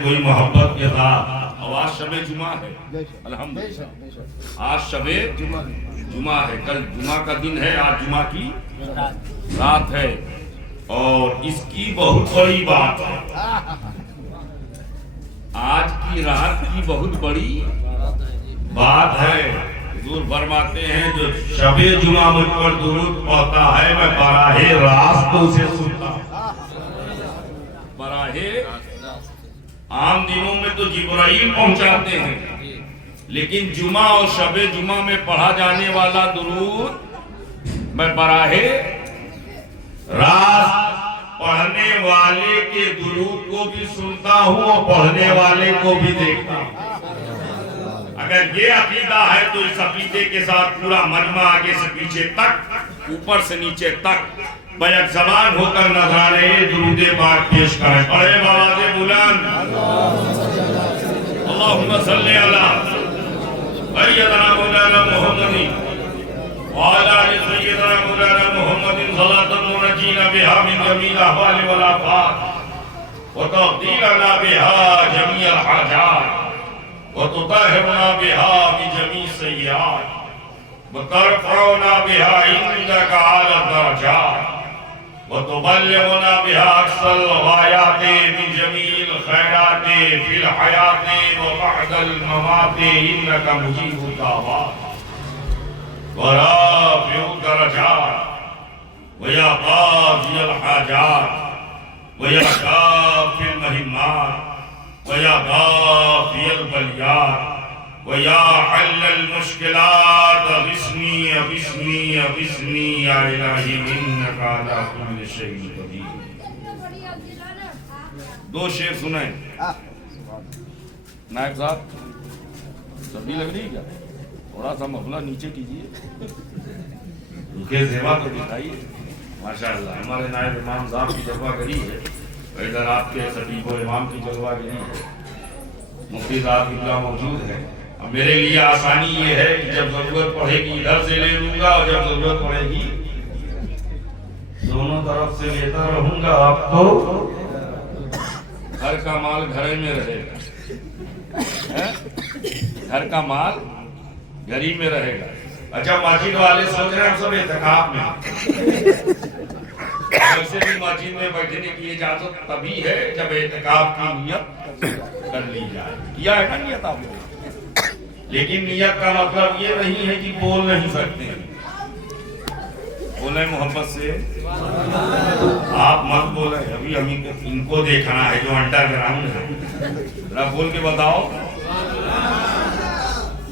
कोई मोहब्बत के साथ। और आज शबे जुमा है, अल्हम्दुलिल्लाह आज शबे जुमा है, कल जुमा का दिन है, आज जुमा की रात है। और इसकी बहुत बड़ी बात है, आज की रात की बहुत बड़ी बात है। हुजूर फरमाते हैं जो शबे जुमा मुझ पर दुरूद पढ़ता है मैं बराहे रास्त उसे सुनता। बराहे आम दिनों में तो जिब्राइल पहुंचाते हैं, लेकिन जुमा और शबे जुमा में पढ़ा जाने वाला दुरूद मैं बराहे रास्त पढ़ने वाले के दुरूद को भी सुनता हूँ और पढ़ने वाले को भी देखता हूँ। अगर ये अकीदा है तो इस अकीदे के साथ पूरा मजमा आगे से पीछे तक, ऊपर से नीचे तक बैक ज़बान होकर नज़ारे दुरूद पाक पेश करें। पढ़े बाबा से बुलंद अल्लाहुम्मा सल्ली अला सय्यदना मौलाना मुहम्मदिन व अला आलि सय्यदना मौलाना मुहम्मदिन सल्लल्लाहु अलैहि बिहा मिन जमील अहवाल वल आफात व तक़दीरना बिहा जमीअल हाजात व तुतहिरना बिहा मिन जमी सय्यात व तरफउना बिहा इंदका आला दरजात व तुबल्लिगुना बिहा अक्सल गायात मिन जमील खैरात फिल हयात व बअदल ममात इन्नका मुजीबुद दावात व राफिउ दरजात व या काज़ियल हाजात व या काफ़िल महिम्मात वया गाफियल बलियात वया हल्लल मुश्किलात अगिस्नी या इलाही इन्नका अला कुल्लि शैइन कदीर। दो शेर सुनाए नायब साहब, सर्दी लग रही है क्या? थोड़ा सा मफलर नीचे कीजिए, उनके सेवा तो दिखाइए। माशाअल्लाह हमारे नायब इमाम साहब की जलवागरी है, इधर आपके खतीब और इमाम की जलवागरी है, मुफ्ती साहब किबला मौजूद है। अब मेरे लिए आसानी ये है कि जब जरूरत पड़ेगी इधर से ले लूंगा और जब जरूरत पड़ेगी दोनों तरफ से लेता रहूंगा। आपको घर का माल घर में रहेगा, घर का माल घर ही में रहेगा। अच्छा मस्जिद वाले सोच रहे हैं हम सब इत्तेकाफ में, वैसे भी मस्जिद में बैठने की इजाजत तभी है जब इत्तेकाफ की नियत कर ली जाए। किया है ना नियत आप लोग? लेकिन नियत का मतलब ये नहीं है कि बोल नहीं सकते, बोले मोहब्बत से आप मत बोले। अभी हम इनको देखना है जो अंडरग्राउंड है, जरा बोल के बताओ।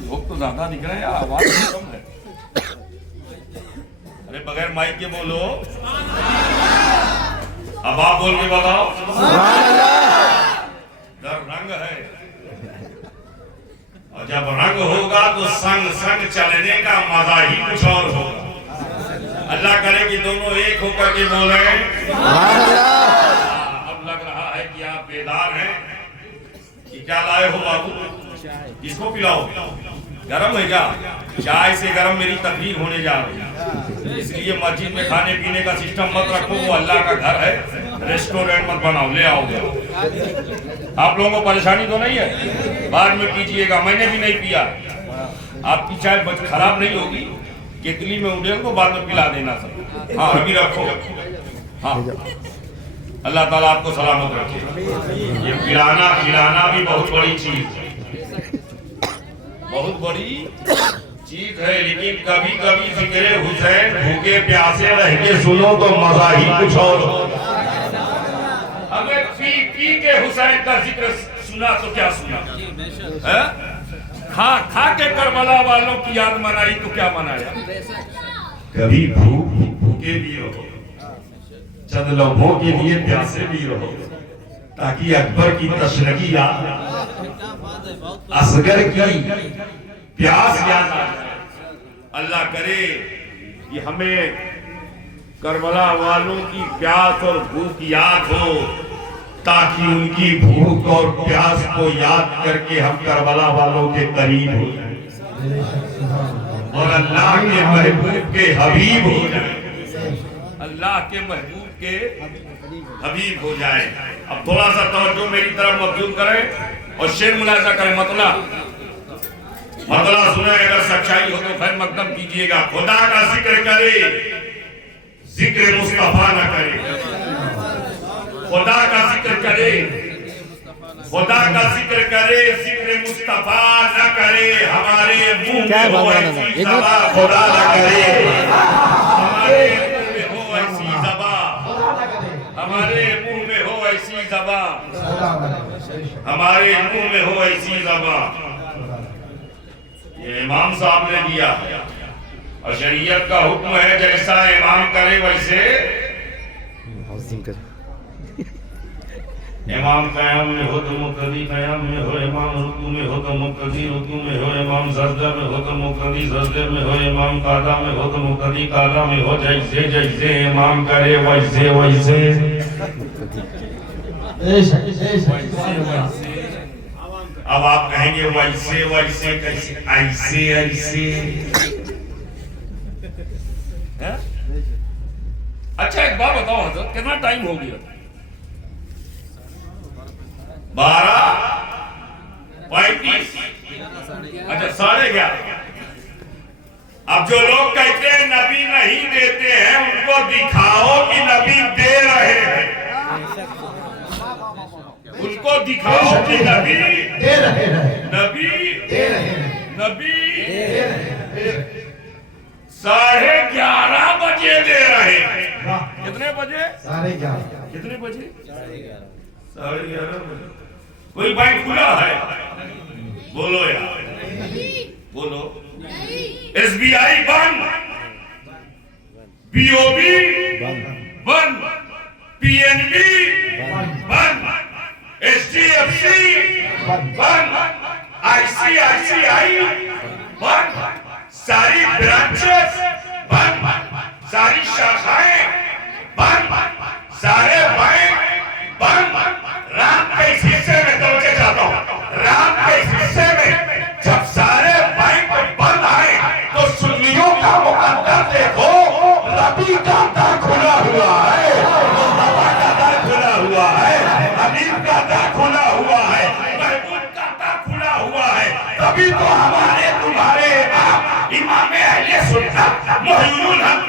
लोग तो ज्यादा दिख रहे हैं, आवाज कम है। अरे बगैर माइक के बोलो, अब आप बोल के बताओ। जब रंग है और जब रंग होगा तो संग संग चलने का मजा ही कुछ और होगा। अल्लाह करे कि दोनों एक होकर के बोले। अब लग रहा है कि आप बेदार हैं कि क्या लाए हो बाबू, किसको पिलाओ? गरम है क्या? चाय से गरम मेरी तकरीर होने जा रही है, इसलिए मस्जिद में खाने पीने का सिस्टम मत रखो, वो अल्लाह का घर है, रेस्टोरेंट मत बनाओ, ले आओगे। आप लोगों को परेशानी तो नहीं है? बाद में पीजिएगा, मैंने भी नहीं पिया। आपकी चाय खराब नहीं होगी, केतली में उड़ेल को बाद में पिला देना सब। हाँ अभी रखो। हाँ अल्लाह ताला आपको सलामत रखे। ये पिलाना भी बहुत बड़ी चीज है, बहुत बड़ी चीज है। लेकिन कभी कभी जिक्र हुसैन भूखे प्यासे रह के सुनो तो मजा ही कुछ और। अगर पी के हुसैन का जिक्र सुना तो क्या सुना, खा के करबला वालों की याद मनाई तो क्या मनाया। कभी भूखे भी रहो, चंद लम्हों के लिए प्यासे भी रहो, ताकि अकबर की तशनगी याद, असगर की प्यास याद आ जाए। अल्लाह करे कि हमें करबला वालों की प्यास और भूख याद हो, ताकि उनकी भूख और प्यास को याद करके हम करबला वालों के करीब हो जाए और अल्लाह के महबूब के हबीब हो जाए, अल्लाह के महबूब के हबीब हो जाए। अब थोड़ा सा तवज्जो मेरी तरफ मबजूल करें और शेर मुलाजा करें। मतलब सुने, अगर सच्चाई हो तो खैर मकदम कीजिएगा। खुदा का जिक्र करे, जिक्र मुस्तफा ना करे। खुदा का जिक्र करे, खुदा का जिक्र करे, जिक्र मुस्तफा ना करे। हमारे मुंह में हो ऐसी ज़बा खुदा ना करे। हमारे मुंह में हो ऐसी ज़बा, हमारे मुंह में हो ऐसी ज़बा, हमारे मुंह में हो ऐसी ज़बा। ये इमाम साहब ने दिया और शरीयत का हुक्म है, जैसा इमाम करे वैसे इमाम क़याम में हो तो मुक़्तदी क़याम में हो, इमाम रुकू में हो तो मुक़्तदी रुकू में हो, इमाम सजदा में हो तो मुक़्तदी सजदे में हो, इमाम कादा में हो तो मुक़्तदी कादा में हो। जैसे जैसे इमाम करे वैसे वैसे। अब आप कहेंगे वैसे वैसे कैसे, ऐसे ऐसे। अच्छा एक बात बताओ हज़रत, कितना टाइम हो गया? 12:35। अच्छा 11:30। अब जो लोग कहते हैं नबी नहीं देते हैं, उनको दिखाओ कि नबी दे रहे हैं। उनको दिखाओ कि नबी दे रहे हैं, नबी दे रहे हैं, नबी 11:30 बजे दे रहे हैं। कितने बजे? 11:30। कितने बजे? 11:30 बजे। कोई बैंक खुला है? बोलो यार, बोलो। SBI बंद, BOB बंद, PNB बंद, HDFC बंद, ICICI बंद, सारी ब्रांचेस बंद, सारी शाखाएं बंद, सारे बैंक बंद। राम के इस हिस्से में तवज्जो चाहता हूं, राम के इस हिस्से में जब सारे बैंक बंद आए तो सुन्नियों का मुकद्दर देखो, रबी का दर खुला हुआ है, मुस्तफा का दर खुला हुआ है, हबीब का दर खुला हुआ है, महबूब का दर खुला हुआ है। तभी तो हमारे तुम्हारे इमाम अहले सुन्नत मुहिउल हक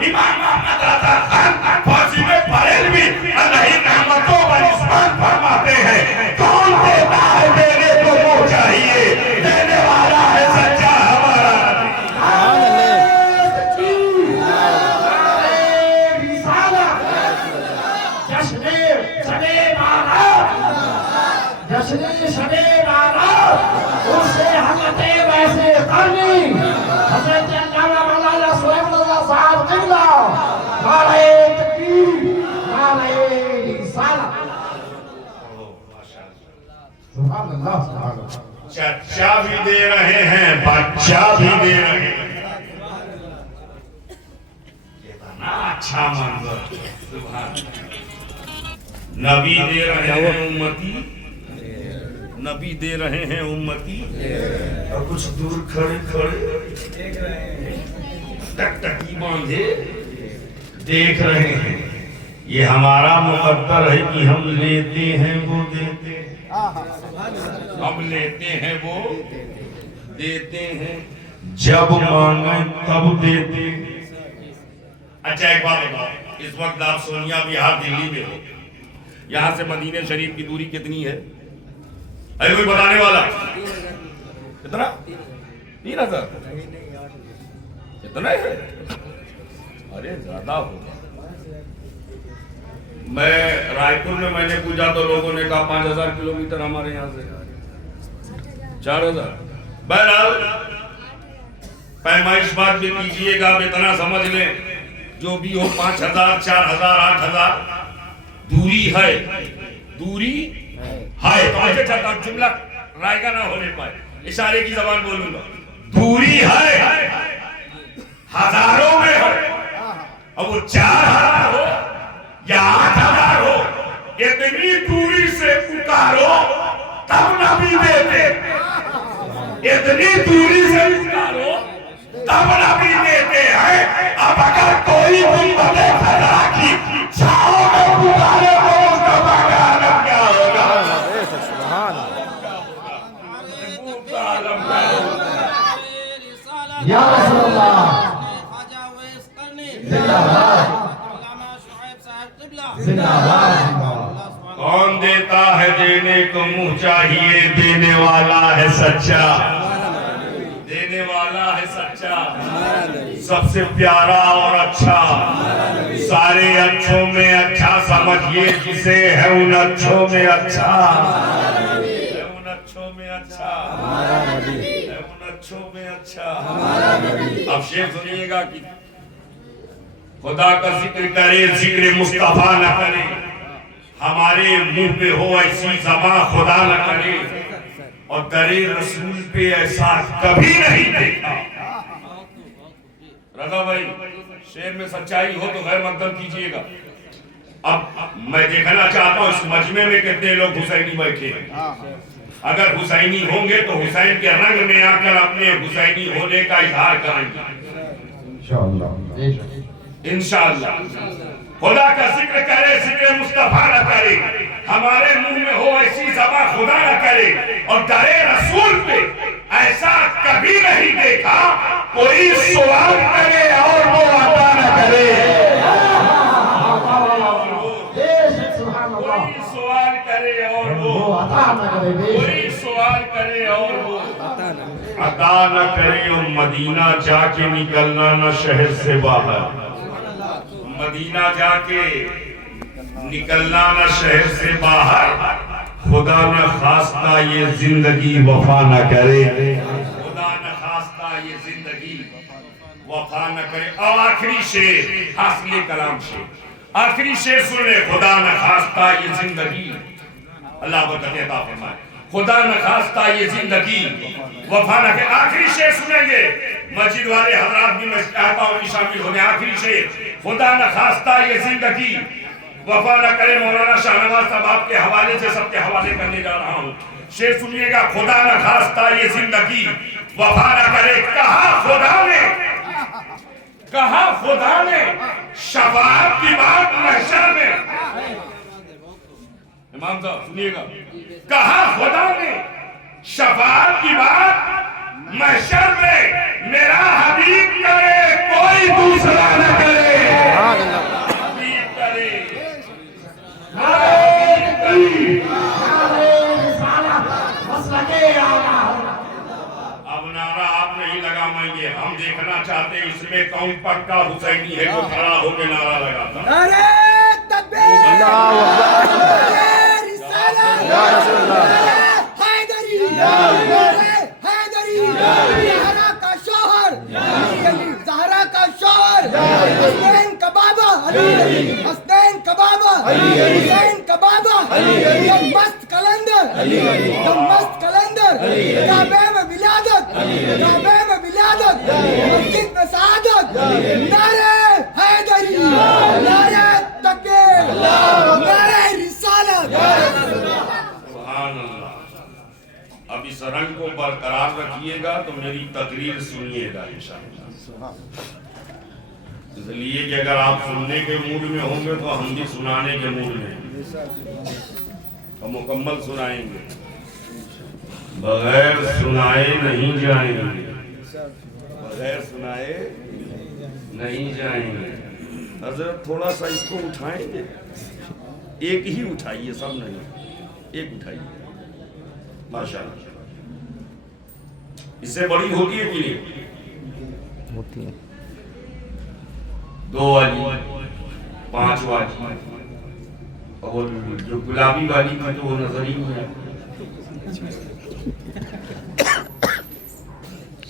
इमाम अहमद रज़ा खान फांसी में बरेलवी अलैहि रहमतों व रिज़वान फरमाते हैं, कौन देता है मेरे को वो चाहिए, देने वाला है सच्चा हमारा जश्न शबे बारात उससे हलते वैसे करनी। हज़रत अल्लामा मौलाना सुहेब रज़ा साहब क़िबला नारे तकबीर, नारे रिसालत। सुभान अल्लाह, सुभान अल्लाह। चच्चा भी दे रहे हैं, बच्चा भी दे रहे हैं। कितना अच्छा मंजर। सुभान। नबी दे रहे हैं उम्मती, नबी दे रहे हैं उम्मती, और कुछ दूर खड़े खड़े टकटकी बांधे देख रहे हैं। ये हमारा मुकद्दर है कि हम लेते हैं वो देते हैं, हम लेते हैं वो देते हैं, जब मांगे तब देते। अच्छा एक बात बताओ, इस वक्त आप सोनिया बिहार दिल्ली में हो, यहाँ से मदीने शरीफ की दूरी कितनी है? अरे कोई बताने वाला? कितना? 3000? इतना है? अरे ज्यादा होगा। मैं रायपुर में मैंने पूछा तो लोगों ने कहा 5000 किलोमीटर हमारे यहाँ से। 4000। बहरहाल पैमाइश बात भी कीजिएगा, आप इतना समझ लें, जो भी हो 5000, 4000, 8000 दूरी है, दूरी है। तो आगे चलता जुमला रायगा ना होने पाए, इशारे की जबान बोलूंगा। दूरी है, हजारों में हो, अब वो 4000 हो या 8000 हो, इतनी दूरी से पुकारो तब नबी देते, इतनी दूरी से पुकारो तब नबी देते हैं। अब अगर कोई भी बने खदा की छाओ में पुकारे तो कौन देता है देने को मुंह चाहिए, देने वाला है सच्चा, देने वाला है सच्चा, सबसे प्यारा और अच्छा, सारे अच्छों में अच्छा समझिए जिसे है उन अच्छों में अच्छा, है उन अच्छों में अच्छा, है उन अच्छों में अच्छा। अब शेर सुनिएगा कि खुदा का जिक्र करे जिक्र मुस्तफा न करे, हमारे मुंह पे हो ऐसी ज़बान खुदा न करे, और दरे रसूल पे ऐसा कभी नहीं देखा। रजा भाई शेर में सच्चाई हो तो गैर मकदम कीजिएगा। अब मैं देखना चाहता हूँ इस मजमे में कितने लोग हुसैनी बैठे हैं। अगर हुसैनी होंगे तो हुसैन के रंग में आकर अपने हुसैनी होने का इजहार करेंगे इंशाअल्लाह। खुदा का जिक्र करे जिक्र मुस्तफा न करे, हमारे मुंह में हो ऐसी ज़बान खुदा न करे, और दरे रसूल पे ऐसा कभी नहीं देखा। कोई सवाल करे और वो अता न करे, कोई सवाल करे और वो अता न करे, कोई सवाल करे और वो अता न करे। और मदीना जाके निकलना न शहर से बाहर, मदीना जाके निकलना न शहर से बाहर, खुदा न खास्ता ये जिंदगी वफा न करे, खुदा न खास्ता ये जिंदगी वफा न करे। और आखिरी शेर हासिल कलाम शेर, आखिरी शेर सुने, खुदा न खास्ता ये जिंदगी, अल्लाह बरकत अता फरमाए, खुदा न खास्ता ये जिंदगी वफा न करे। आखिरी शेर सुनेंगे, मस्जिद वाले हजरात भी मैं चाहता हूँ कि शामिल होने। आखिरी शेर, खुदा न खास्ता ये जिंदगी वफा न करे। मौलाना शाहनवाज साहब के हवाले से सबके हवाले करने जा रहा हूँ। शेर सुनिएगा, खुदा न खास्ता ये जिंदगी वफा न करे। कहा खुदा ने शफाअत की बात महशर में, इमाम साहब सुनिएगा, कहा खुदा ने शफाअत की बात महशर में, मेरा हबीब करे कोई दूसरा न करे, हबीब करे अब नारा आप नहीं लगाएंगे, हम देखना चाहते हैं इसमें कौन पक्का हुसैनी है जो खड़ा होकर नारा लगाता। नारे तकबीर, अल्लाहू अकबर, या रसूल अल्लाह, हैदरी, हैदरी, ज़हरा का शौहर, ज़हरा का शौहर, हसनैन का बाबा, हसनैन का बाबा, हुसैन का बाबा, ये मस्त कलंदर, ये मस्त कलंदर, काबे में विलादत, काबे में विलादत, मस्जिद में शहादत, नारे हैदरी, नारे तकबीर, नारे रिसालत। सुभान अल्लाह। अब इस रंग को बरकरार रखिएगा तो मेरी तकरीर सुनिएगा इंशाअल्लाह। इसलिए कि अगर आप सुनने के मूड में होंगे तो हम भी सुनाने के मूड में और मुकम्मल सुनाएंगे, बगैर सुनाए नहीं जाएंगे, बगैर सुनाए नहीं जाएंगे। हजरत थोड़ा सा इसको उठाएंगे, एक ही उठाइए, सब नहीं, एक उठाइए माशाअल्लाह। इससे बड़ी होती है कि नहीं होती है? 2 वाली, 5 वाली, और जो गुलाबी वाली थी तो वो नजर ही नहीं आती।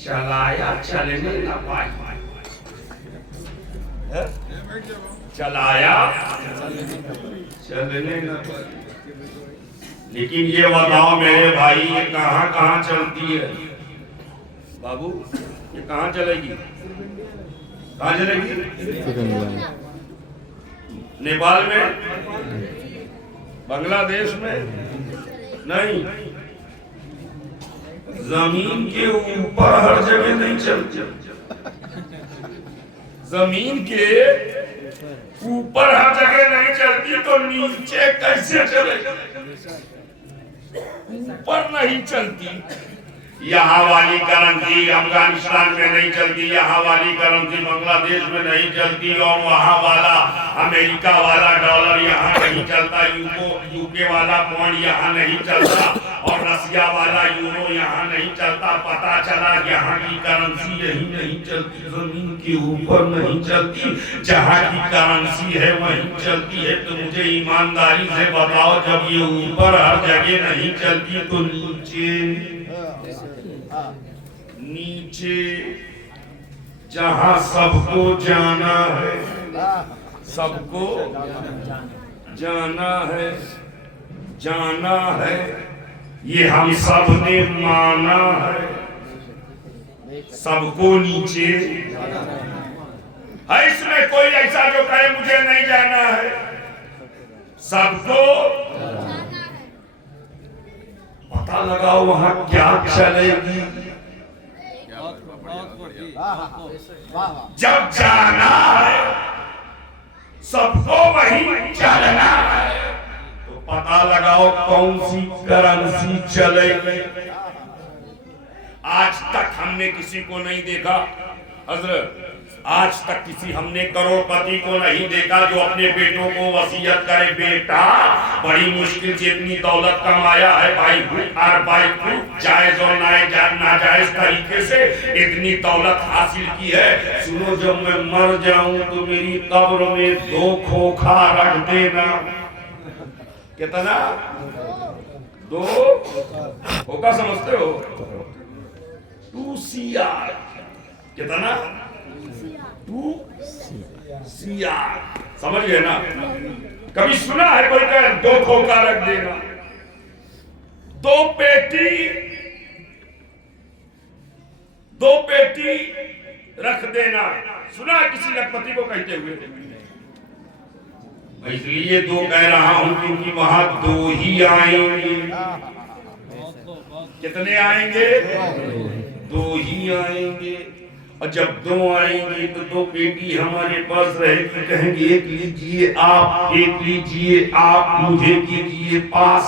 चलाया चलने न पाई, चलाया चलने न पाई। लेकिन ये बताओ मेरे भाई, ये कहाँ कहाँ चलती है बाबू? ये कहाँ चलेगी, कहाँ चलेगी? नेपाल में, बांग्लादेश में नहीं, जमीन के ऊपर हर जगह नहीं चलती। जमीन के ऊपर हर जगह नहीं चलती तो नीचे कैसे चलेगी? ऊपर नहीं चलती यहाँ वाली करेंसी अफगानिस्तान में नहीं चलती, यहाँ वाली करेंसी बांग्लादेश में नहीं चलती, और वहाँ वाला अमेरिका वाला डॉलर यहाँ नहीं चलता, यूके वाला पौंड यहाँ नहीं चलता, और रसिया वाला यूरो यहाँ नहीं चलता। पता चला यहाँ की करेंसी यही नहीं चलती, जमीन के ऊपर नहीं चलती, जहाँ की करेंसी है वहीं चलती है। तो मुझे ईमानदारी से बताओ, जब ये ऊपर हर जगह नहीं चलती तो नीचे जहां सबको जाना है, सबको जाना है, जाना है, ये हम सब ने माना है, सबको नीचे है। इसमें कोई ऐसा जो कहे मुझे नहीं जाना है, सबको पता लगाओ वहां क्या चलेगी। जब जाना है सबको वही चलना है, तो पता लगाओ कौन सी करेंसी चलेगी। आज तक हमने किसी को नहीं देखा हजरत, आज तक किसी हमने करोड़पति को नहीं देखा जो अपने बेटों को वसीयत करे, बेटा बड़ी मुश्किल से इतनी दौलत कमाया है भाई, और भाई जायज और नाजायज तरीके से इतनी दौलत हासिल की है, सुनो जब मैं मर जाऊं तो मेरी कब्र में 2 खोखा रख देना। कितना? 2 खोखा समझते हो? 2 CR। कितना? 2 CR समझ गए ना? कभी सुना है कोई कहे 2 खोखा रख देना? 2 पेटी रख देना, सुना है किसी लखपति को कहते हुए? इसलिए 2 कह रहा हूं क्योंकि वहां 2 ही आएंगे। कितने आएंगे? 2 ही आएंगे। और जब 2 आएंगे तो 2 पेटी हमारे पास रहेगी, कहेंगे एक लीजिए आप, एक लीजिए आप, मुझे कीजिए पास।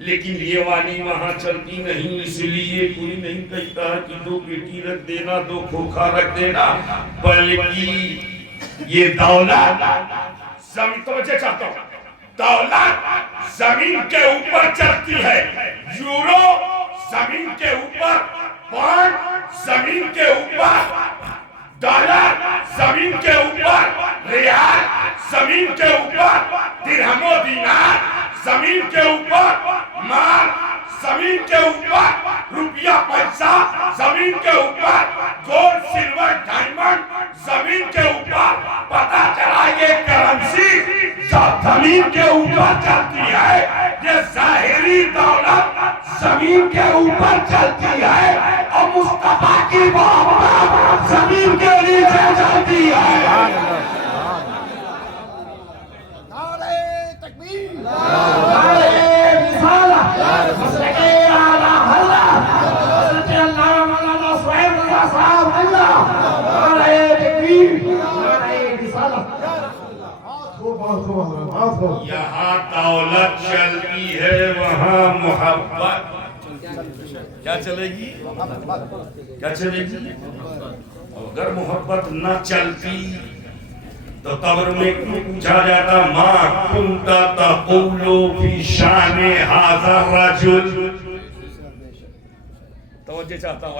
लेकिन ये वाली वहां चलती नहीं, इसलिए कोई नहीं कहता कि 2 पेटी रख देना, 2 खोखा रख देना, बल्कि ये दौलत जमीन, तो मुझे चाहता हूं, दौलत जमीन के ऊपर चलती है, यूरो जमीन के ऊपर, पौंड जमीन के ऊपर, डॉलर जमीन के ऊपर, रियाल जमीन के ऊपर, दिरहमो दीनार जमीन के ऊपर, माल जमीन के ऊपर, रुपया पैसा जमीन के ऊपर, गोल्ड सिल्वर डायमंड जमीन के ऊपर। पता चला ये करेंसी जमीन के ऊपर चलती है, ये जाहिरी दौलत जमीन के ऊपर चलती है, और मुस्तफा की मोहब्बत जमीन के नीचे चलती है। नारे तकबीर, नारे रिसालत, हज़रत आला हज़रत, हज़रत अल्लामा मौलाना सुहैब रज़ा साहब अल्लाह, नारे तकबीर, नारे रिसालत। यहाँ दौलत चलती है, वहाँ मोहब्बत क्या चलेगी? क्या चलेगी? अगर मोहब्बत न चलती तो कब्र में क्यों पूछा जाता, माँ कुंता तक़ूलु फी शाने हाज़ा रजुल? तवज्जो चाहता हूँ,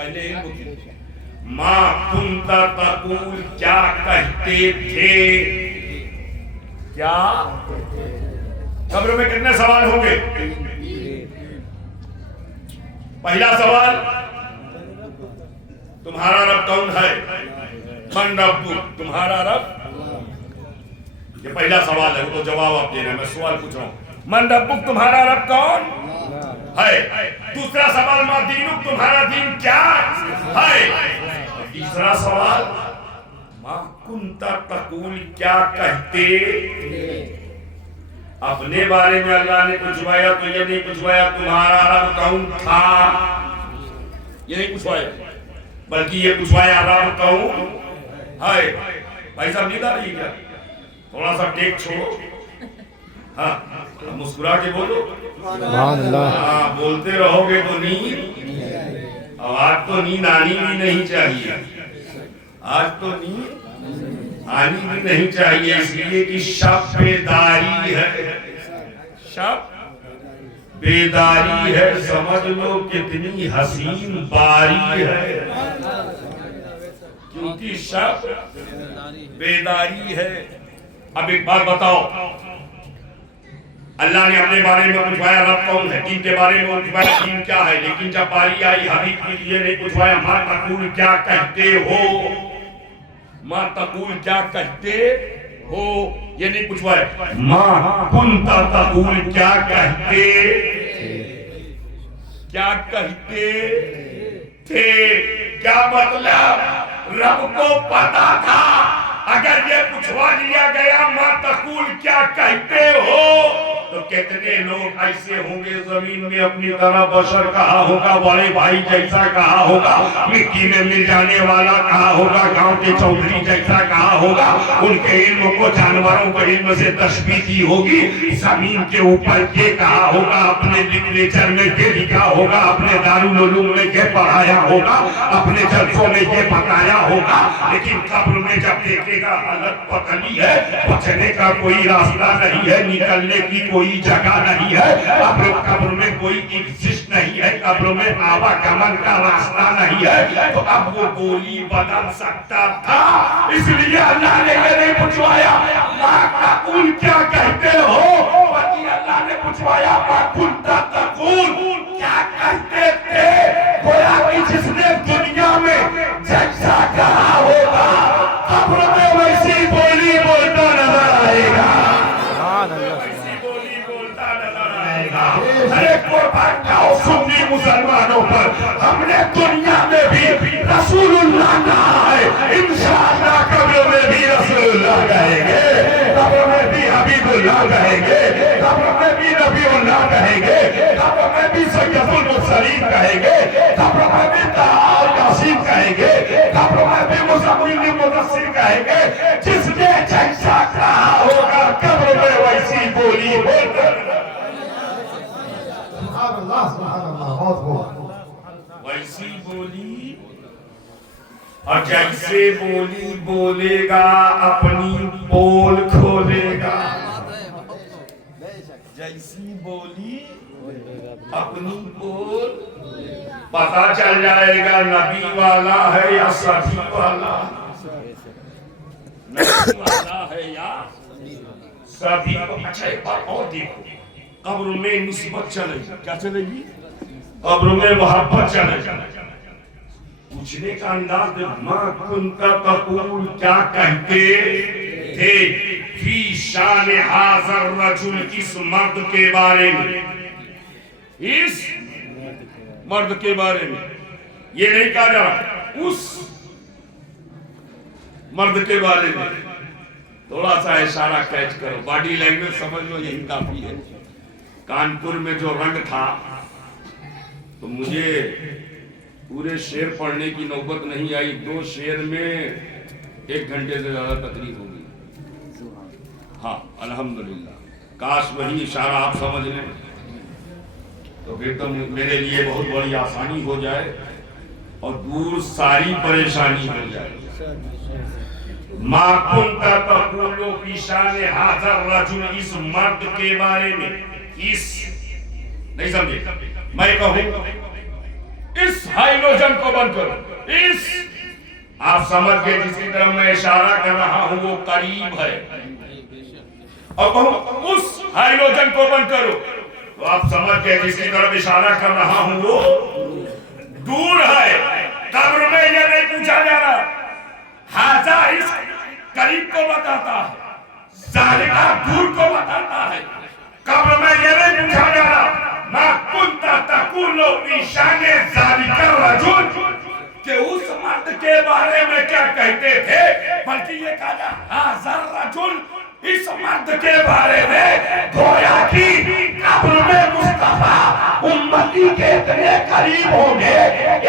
माँ कुंता तक़ूल, क्या कहते थे? क्या कब्र में कितने सवाल होंगे? पहला सवाल, तुम्हारा रब कौन है? मन रब्बुक, तुम्हारा रब। ये पहला सवाल है, वो तो जवाब आप दे रहे हैं, मैं सवाल पूछ रहा हूं। मन रब्बुक, तुम्हारा रब कौन है? दूसरा सवाल, मा दीनुक, तुम्हारा दीन क्या है? तीसरा सवाल, मा कुंता तक़ूल, क्या कहते? अपने बारे में अल्लाह ने पूछवाया तो ये नहीं पूछवाया तुम्हारा रब कौन था, ये नहीं पूछवाया, बल्कि ये पूछवाया रब कौन है। भाई साहब नींद आ रही है क्या? थोड़ा सा टेक छोड़ो, हाँ, मुस्कुरा के बोलो। अल्लाह। हाँ, बोलते रहोगे तो नींद, और आज तो नींद आनी भी नहीं चाहिए। आज तो नींद आनी भी नहीं चाहिए, इसलिए कि शब बेदारी है, शब बेदारी है, समझ लो कितनी हसीन बारी है, क्योंकि शब बेदारी है। अब एक बात बताओ, अल्लाह ने अपने बारे में पूछवाया रब कौन है, दीन के बारे में पूछवाया दीन क्या है, लेकिन जब बारी आई हबीब के लिए नहीं पूछवाया मां तकूल क्या कहते हो, मां तकूल क्या कहते हो ये नहीं पूछवाया, मां कुंता तकूल क्या कहते थे। क्या मतलब, रब को पता था अगर ये पूछवा लिया गया मां तकूल क्या कहते हो तो कितने लोग ऐसे होंगे जमीन में अपनी तरह बशर कहा होगा, बड़े भाई जैसा कहा होगा, मिट्टी में मिल जाने वाला कहा होगा, गांव के चौधरी जैसा कहा होगा, उनके इल्म को जानवरों के इल्म से तशबीह की होगी, जमीन के ऊपर ये कहा होगा, अपने लिटरेचर में ये लिखा होगा, अपने दारुल उलूम में ये पढ़ाया होगा, अपने जलसों में ये बताया होगा, लेकिन कब्र में जब देखेगा हालत पतली है, बचने का कोई रास्ता नहीं है, निकलने की कोई जगह नहीं है, कब्र में कोई एग्जिस्ट नहीं है, कब्र में आवागमन का रास्ता नहीं है, तो अब वो बोली बदल सकता था, इसलिए अल्लाह ने ये नहीं पूछवाया मां तकूल क्या कहते हो, बल्कि अल्लाह ने पूछवाया मां कुंता तकूल क्या कहते थे। गोया कि जिसने दुनिया में जैसा कहा होगा कब्र में वैसी बोली बोलता नजर आएगा, वैसी बोली बोलता नजर आएगा। अरे कुर्बान जाओ सुन्नी मुसलमानों पर, हमने दुनिया में भी रसूलुल्लाह कहा है, इंशाअल्लाह कब्र में भी रसूलुल्लाह कहेंगे, कब्र में भी हबीबुल्लाह कहेंगे, कब्र में भी नबीउल्लाह कहेंगे, कब्र में भी सैयदुल मुरसलीन कहेंगे, कब्र में भी ताल यासीन कहेंगे, कब्र में भी मुज़म्मिल मुदस्सिर कहेंगे। जिसने जैसा कहा होगा कब्र में वैसी बोली बोलकर, वैसी बोली और जैसे बोली बोलेगा अपनी पोल खोलेगा, जैसी बोली अपनी पोल, पता चल जाएगा नबी वाला है या सभी वाला, नबी वाला है या सभी। अच्छा एक बात और देखो, कब्र में निस्बत चलेगी, क्या चलेगी, कब्र में मोहब्बत चलेगी। पूछने का अंदाज मां कुंता तकूल क्या कहते थे फी शान हाज़र रजुल, इस मर्द के बारे में, इस मर्द के बारे में ये नहीं कहा जा रहा, उस मर्द के बारे में थोड़ा सा इशारा कैच करो, बॉडी लैंग्वेज समझ लो, यही काफी है। कानपुर में जो रंग था, तो मुझे पूरे शेर पढ़ने की नौबत नहीं आई, 2 शेर में 1 घंटे से ज्यादा तकलीफ होगी। हाँ अल्हम्दुलिल्लाह, काश वही इशारा आप समझ लें तो फिर तो मेरे लिए बहुत बड़ी आसानी हो जाए और दूर सारी परेशानी हो जाए। मां कुंता तक़ूलु फी शान हाज़र रजुल, इस मर्द के बारे में, इस नहीं समझे, मैं कहूं इस हाइड्रोजन को बंद करो, इस आप समझ गए जिसकी तरफ मैं इशारा कर रहा हूं वो करीब है, और कहूं उस हाइड्रोजन को बंद करो तो आप समझ गए जिसकी तरफ इशारा कर रहा हूं वो दूर है। कब्र में यह नहीं पूछा जा रहा, हाजा इस करीब को बताता है, ज़ालिका दूर को बताता है। कब्र में यह नहीं पूछा जा रहा मा कुंता तक़ूलु फी शाने ज़ालिका रजुल, कि उस मर्द के बारे में क्या कहते थे, बल्कि ये कहा हाज़र रजुल, इस मर्द के बारे में। गोया कि कब्र में मुस्तफा उम्मती के इतने करीब होंगे,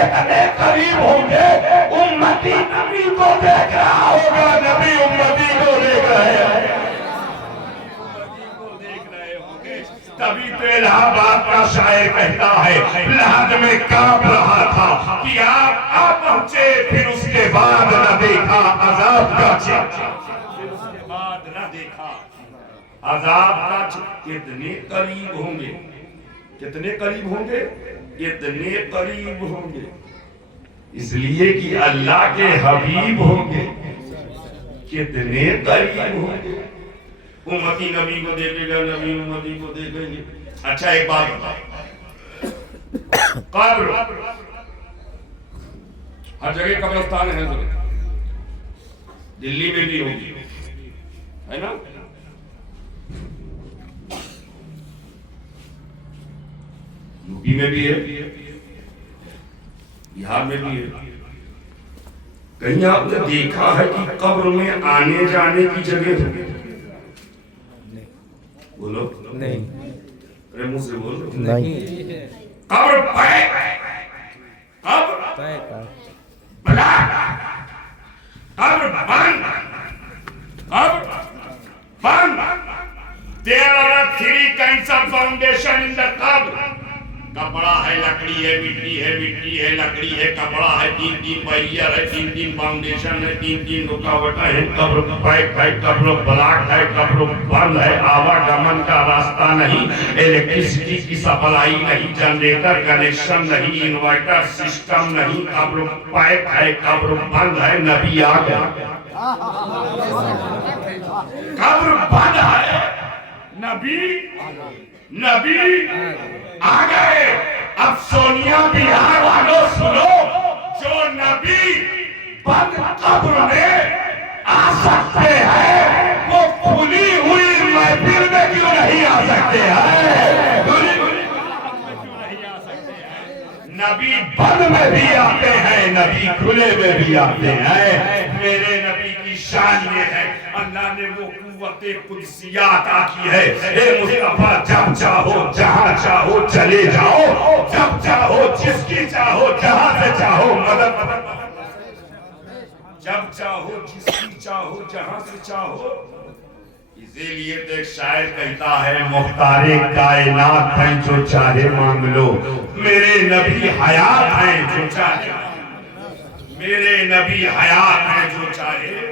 इतने करीब होंगे, उम्मती नबी को देख रहा होगा, नबी उम्मती को देख रहे हैं, उम्मती को देख रहे तो इलाहाबाद का शायर कहता है लहद में कांप रहा था कि आप आ पहुंचे, फिर उसके बाद न देखा अजाब का चित्र, फिर उसके बाद न देखा अजाब का चित्र। कितने करीब होंगे, कितने करीब होंगे, इतने करीब होंगे, इसलिए कि अल्लाह के हबीब होंगे। कितने करीब होंगे, उम्मती नबी को देखेगा, नबी उम्मती को देखेंगे। अच्छा एक बात बताओ, कब्र हर जगह कब्रिस्तान है, दिल्ली में भी होगी, है ना? यूपी में भी है, बिहार में भी है। कहीं आपने देखा है कि कब्र में आने जाने की जगह है? बोलो नहीं, अरे मुंह से बोलो नहीं, कब्र पैक, कब्र ब्लैक, कब्र बंद, कब्र बंद। There are three kinds of foundation in the कब्र। कपड़ा है, लकड़ी है, मिट्टी है, मिट्टी है, लकड़ी है, कपड़ा है, तीन बैरियर है, तीन फाउंडेशन है, तीन रुकावट है। कब्र पैक है, कब्र ब्लॉक है, कब्र बंद है, आवागमन का रास्ता नहीं, इलेक्ट्रिसिटी की सप्लाई नहीं, जनरेटर कनेक्शन नहीं, इन्वर्टर सिस्टम नहीं, कब्र पैक है, कब्र बंद है। नबी आ गया, कब्र बंद है, नबी आ गए। अब सोनिया बिहार वालों सुनो, जो नबी बंद कब्र में आ सकते हैं वो खुली हुई महफिल में क्यों नहीं आ सकते हैं? नबी बंद में भी आते हैं, नबी खुले में भी आते हैं। मेरे नबी की शान ये है, अल्लाह ने वो कुव्वते कुदसिया अता की है। हे मुस्तफा, जब चाहो जहां चाहो चले जाओ, जब चाहो जिसकी चाहो जहां से चाहो मदद, जब चाहो जिसकी चाहो जहां से चाहो। इसीलिए तो एक शायर कहता है, मुख्तारे कायनात है जो चाहे मांग लो, मेरे नबी हयात हैं जो चाहे, मेरे नबी हयात हैं जो चाहे।